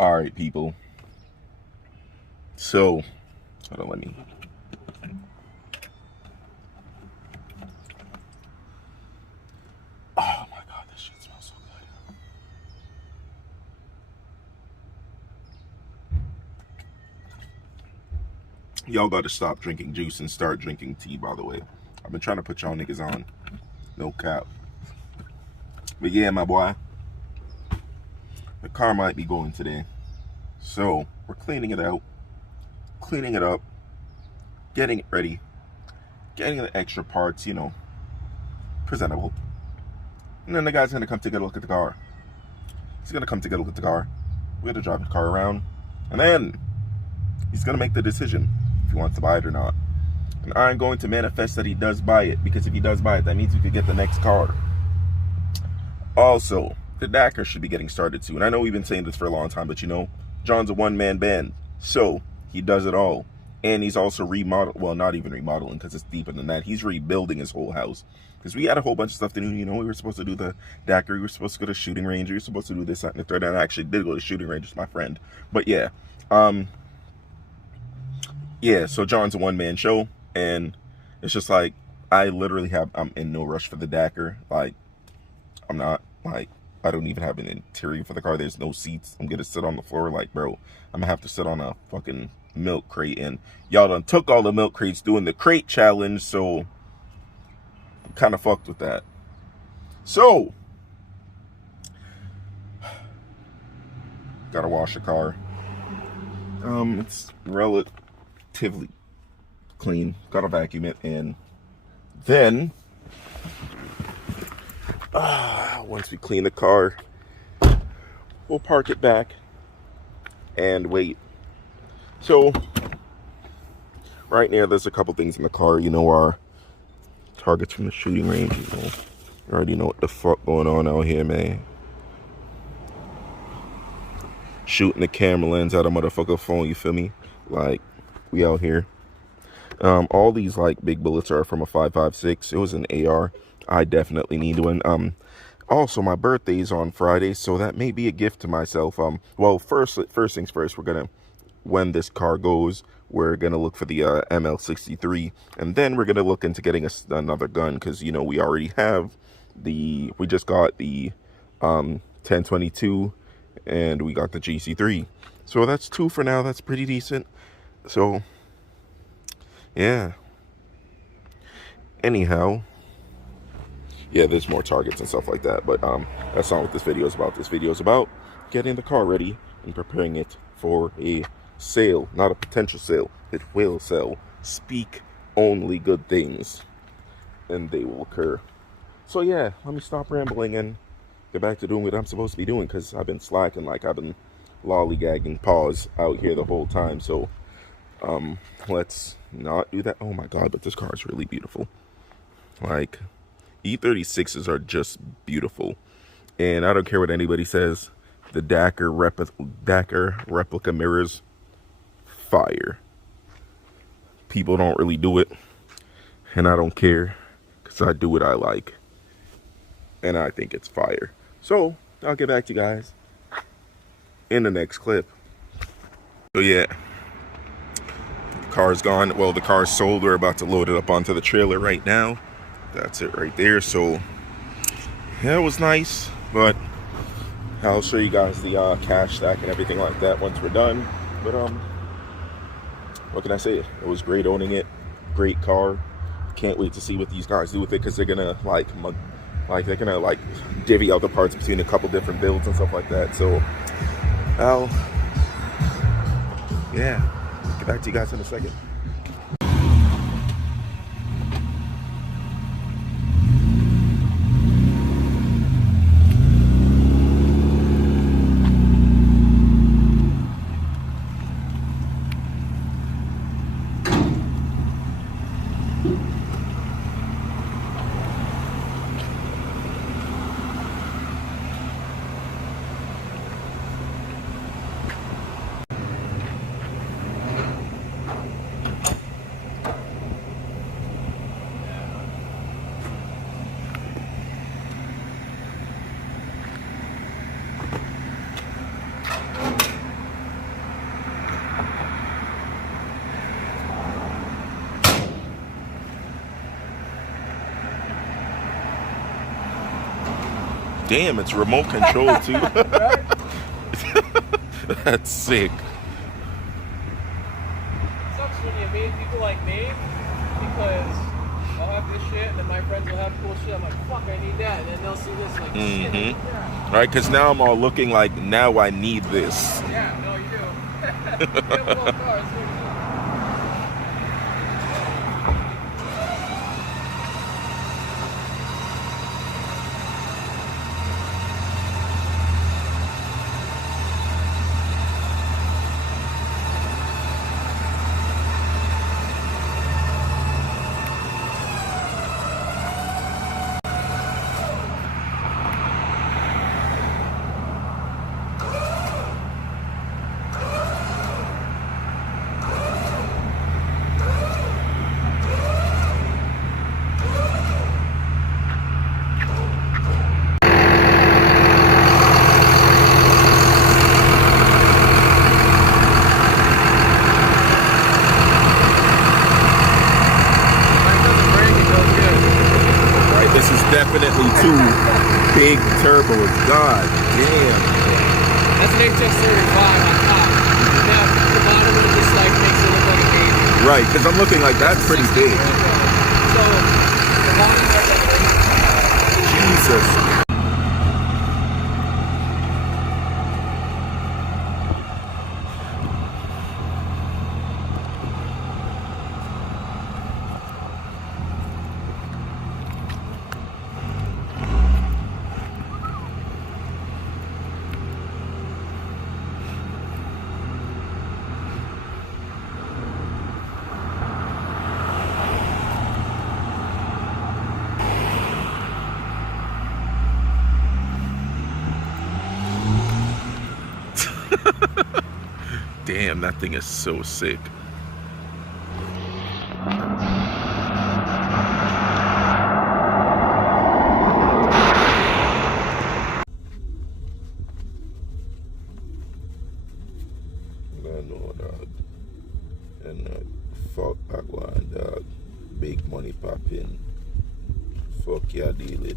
All right, people. So, hold on, let me. Oh my God, this shit smells so good. Y'all got to stop drinking juice and start drinking tea, by the way. I've been trying to put y'all niggas on. No cap. But yeah, my boy. The car might be going today. So, we're cleaning it out. Cleaning it up. Getting it ready. Getting the extra parts, you know, presentable. And then the guy's going to come take a look at the car. He's going to come take a look at the car. We're going to drive the car around. And then he's going to make the decision if he wants to buy it or not. And I'm going to manifest that he does buy it. Because if he does buy it, that means we could get the next car. Also, the Dakar should be getting started soon. I know we've been saying this for a long time, but you know, John's a one-man band. So, he does it all. And he's also remodeling, well, not even remodeling because it's deeper than that. He's rebuilding his whole house. Because we had a whole bunch of stuff to do. You know, we were supposed to do the Dakar. We were supposed to go to shooting range. We were supposed to do this, that, and the third. And I actually did go to shooting range with my friend. But yeah. Yeah, so John's a one-man show. And it's just like, I'm in no rush for the Dakar. Like, I'm not, like, I don't even have an interior for the car. There's no seats. I'm gonna sit on the floor. Like, bro, I'm gonna have to sit on a fucking milk crate. And y'all done took all the milk crates doing the crate challenge, so I'm kind of fucked with that. So, gotta wash the car. It's relatively clean. Gotta vacuum it, and then once we clean the car, we'll park it back and wait. So right now there's a couple things in the car, you know, our targets from the shooting range. You know, you already know what the fuck going on out here, man. Shooting the camera lens out of motherfucker phone, you feel me? Like, we out here. All these like big bullets are from a 5.56. It was an AR. I definitely need one. Also, my birthday is on Friday, so that may be a gift to myself. Well, first things first, when this car goes, we're gonna look for the ML63, and then we're gonna look into getting another gun, because you know we already have we just got the 1022, and we got the GC3. So that's 2 for now. That's pretty decent. So yeah. Anyhow. Yeah, there's more targets and stuff like that, but that's not what this video is about. This video is about getting the car ready and preparing it for a sale, not a potential sale. It will sell. Speak only good things, and they will occur. So yeah, let me stop rambling and get back to doing what I'm supposed to be doing, because I've been slacking. Like, I've been lollygagging paws out here the whole time. So let's not do that. Oh my God, but this car is really beautiful. Like, E36s are just beautiful, and I don't care what anybody says, the Dakar replica mirrors, fire. People don't really do it, and I don't care, because I do what I like, and I think it's fire. So I'll get back to you guys in the next clip. So yeah, the car's gone. Well, the car's sold. We're about to load it up onto the trailer right now. That's it right there. So yeah, it was nice, but I'll show you guys the cash stack and everything like that once we're done. But what can I say? It was great owning it. Great car. Can't wait to see what these guys do with it, because they're gonna they're gonna divvy out the parts between a couple different builds and stuff like that. So yeah, get back to you guys in a second. Damn, it's remote control too. Right? That's sick. It sucks when you meet people like me, because I'll have this shit and then my friends will have cool shit. I'm like, fuck, I need that. And then they'll see this like, shit, yeah. Right, because now I'm all looking like, now I need this. Yeah, no, you do. You have a little car, it's really cool. Definitely two big turbos. God damn. That's an HS35 on top. Now, the bottom of it just like makes it look like a baby. Right, because I'm looking like that's pretty big. So, the bottom of it. Jesus. Damn, that thing is so sick. I know, dog. And fuck Agwan, dog. Big money popping. Fuck yeah, deal it.